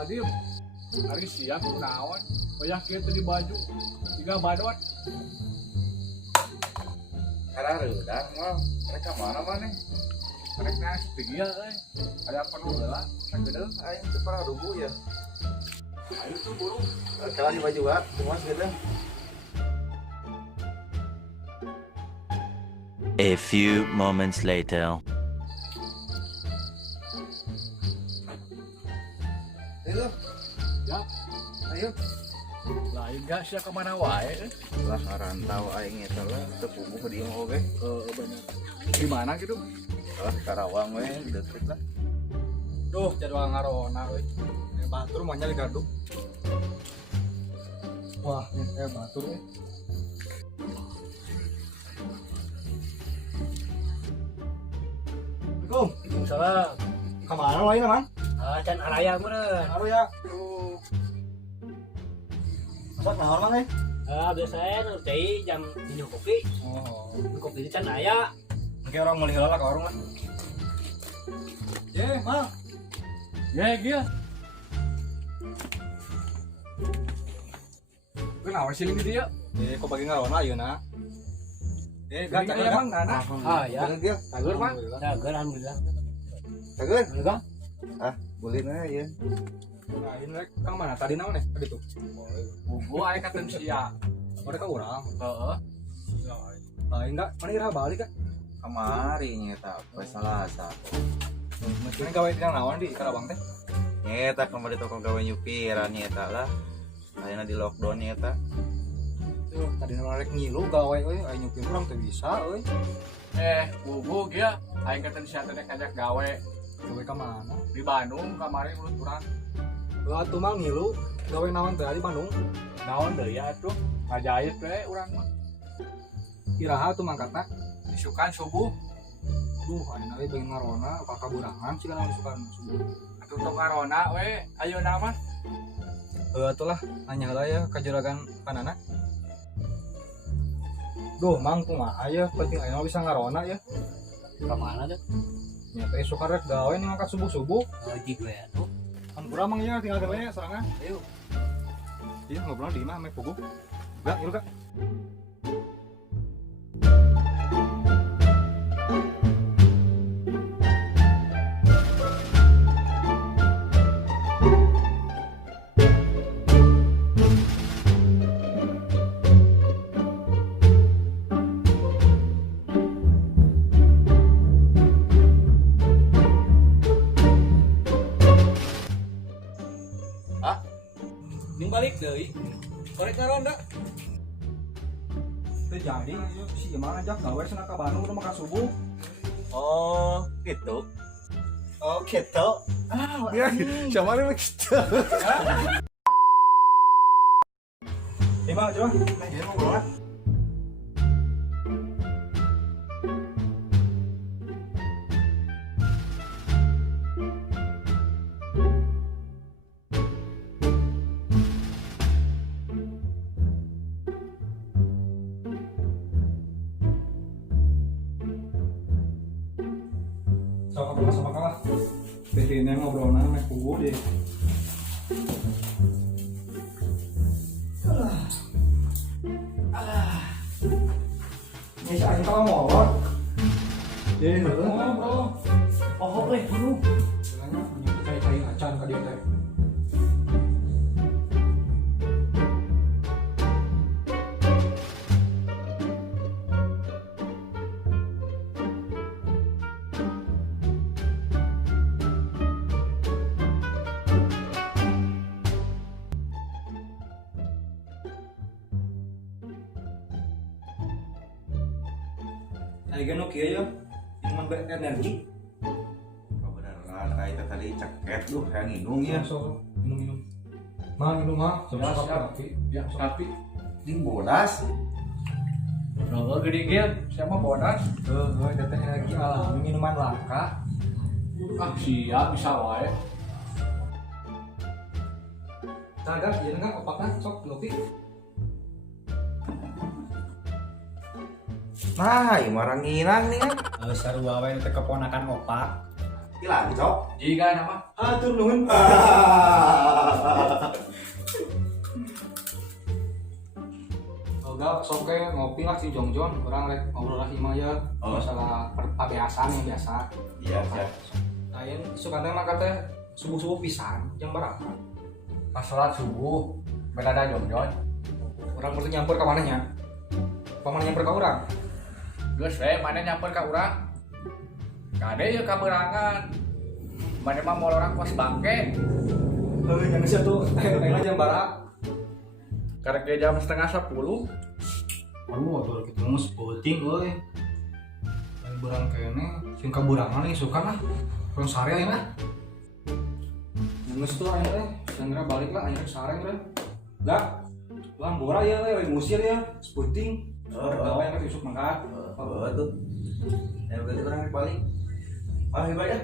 Astagfirullahaladzim. Hari siang kunaon. Banyak kita di baju. 3 badot. Karena redang mal, mereka mana? Mereka setia ada penuh lah. Segede. Aing teu pernah rubuh ya. Ayo tuh buru. Kalau di baju gak, cuma segede. A few moments later. Ayo, Ya, ayo. lain gak sih kemana wae. Lah ngarantau aing eta lah, teu puguh di imah oge. Bener. Gimana gitu? Lah Karawang we, deket lah. Duh, jadwal ngarona euy. Batur mah nya digaduk. Wah, ini batur euy. Assalamualaikum. Salam. Kemana lain man? Can araya meureun. Aduh ya. Apa naon mang Biasanya nu teh jam minum kopi. Oh. Kopi di can aya. Kayak orang mulai heula ka warung lah. Ye, Mang. Ye, dia. Kenapa sih ini dia? Kok bagi ngarona ayeuna? Gak cakep Mang nana. Ya. Bener dia. Tagur, Mang. Dagar alhamdulillah. Tageun. Enggak? Ah, boleh na ya. Nah, ini rek Kang mana? Tadi naon nih? Tadi tuh. Bubu aya katen sia. Mereka urang. Heeh. Lain enggak? Mana ira balik kan? Kamari nyeta, poe Salasa. Mungkin gawe di naon di Karawang teh? Nyeta kemarin toko gawe nyupiran nyeta lah. Ayeuna di lockdown nyeta. Tuh, tadi naon rek ngilu gawe euy, aya nyupir urang teh bisa euy. Bubu dia aing katen sia teh ngajak gawe. Gawe ka mana? Di Bandung kamari urut urang. Heuh atuh mah ngilu gawe naon teh di Bandung? Naon deui ya atuh? Ngajahit we urang mah. Iraha tuh mangkatna? Isukan subuh. Duh, ayeuna we beung ngarona ka kaburangan sih kana isukan subuh. Atuh tok ngarona we ayeuna mah. Heuh atuh lah, nanya heula ya ka juragan panana. Duh, mang kumaha ya, penting ayeuna bisa ngarona ya. Ka mana tuh? Nyata isukan rek gawe nih ngangkat subuh-subuh. Jig we atuh. Ampura mang ya tinggal gawe sorangan. Ayo. Iya ngobrol di mana ame puguh. Gak, yuk gak. Ning balik deui. Korek ngaronda. Teu jadi si Emang ajak gawe cenah ka Bandung udah makan subuh. Oh, gitu. Oh, gitu. Ya, siapa nih gitu. Coba, coba. Nah, ya ngobrol lah. Sama kalah. Ini ngobrolnya naik puguh deh. Ini saya kalau ngolot. Ngobrol. Oh, weh, dulu. Bilangnya punya cai-cai acan ka dia teh. Ayeuna kieu ya, minuman berenergi. Beneran aing tadi ceket duh hayang nginung ya. So, minum-minum. Minum mah, siap. Ya, tapi Ding bodas. Rogo gede game, siapa bodas? Data energi alami minuman langka. Siap bisa wae. Sadar, jadi enggak opaknya sok lopi. Nah, ieu marang nginang nih kan. Sarua we teh keponakan opak. Hilang, Cok. Jika nama Atur nuhun. udah soke ngopi lah si Jongjon, orang rek ngobrol lagi mah ya masalah perbiasaan yang biasa. Iya, siap. Lain suka teh mah kata subuh pisan jam berapa? Pas sholat subuh berada Jongjon. Orang perlu nyamper ke mananya? Paman nyamper ke orang? Geus we mana nyamper ke orang? Kade ya kaberangan. Mana mah mau orang kos bangke. Heuh yang geus tuh ayeuna jam berapa? Karek dia jam 9:30. Aduh, atuh kitu mah penting euy. Lain berang kene, sing kaburangan nih suka lah. Kurang sare ayeuna. Geus tuh ayeuna segera balik lah ayeuna sare meureun. Dak. Lang bora ya, lain musir ya, sepenting. Gawe yang isuk mangkat. Tuh. Ya berarti orang balik. Mari balik ya.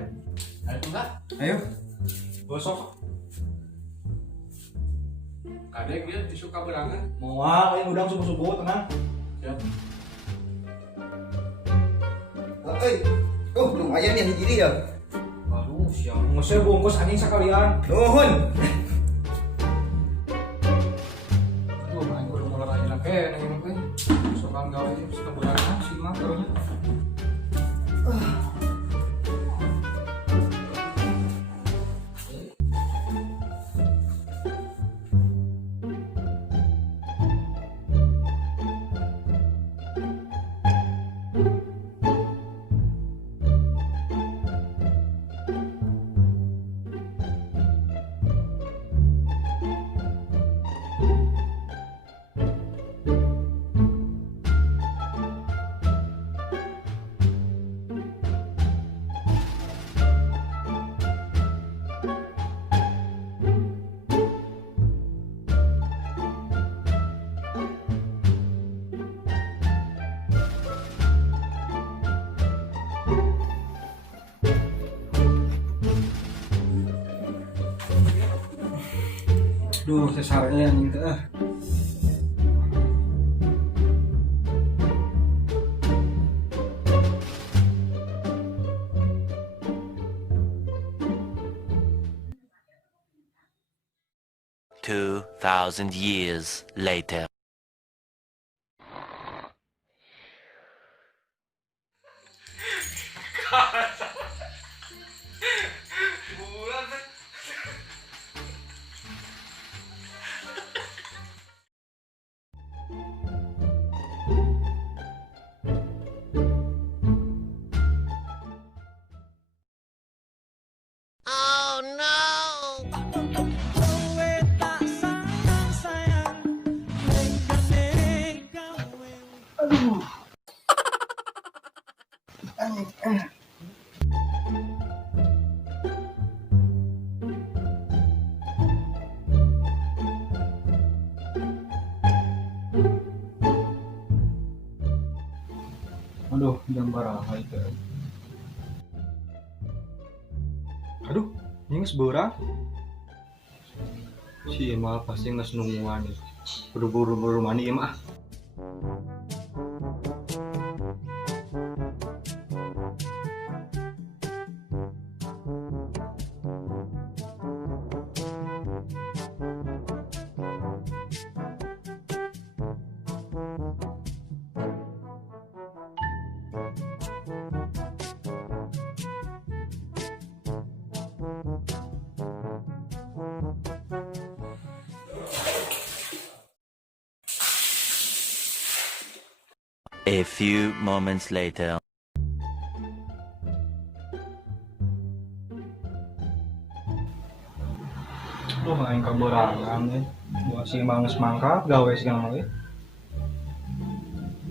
Ayo enggak? Ayo. Gosok. Kadek dia disuka berangan. Moal yang udang subuh-subuh tenang. Siap. Lumayan ya hiji ya. Aduh, siang. Ngusir bungkus anjing sekalian. Nuhun. Aduh, main kudu mulai aja nak kene ini teh. Sokan gawe suka berangan sih mah karunya. Duh, sesarnya anjing teh. 2,000 years later. Aduh, jam berapa itu? Aduh, ini geus beurang. Si Imal pasti geus nungguan nih. Buru-buru mandi ieu mah. A few moments later. Lu main kaberangan nih. Gua si Mangus mangkat gawe segala we.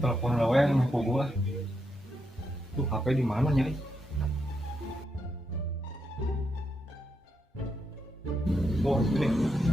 Telepon gawe yang aku gua. Tuh HP di mana nya? Oh, ini.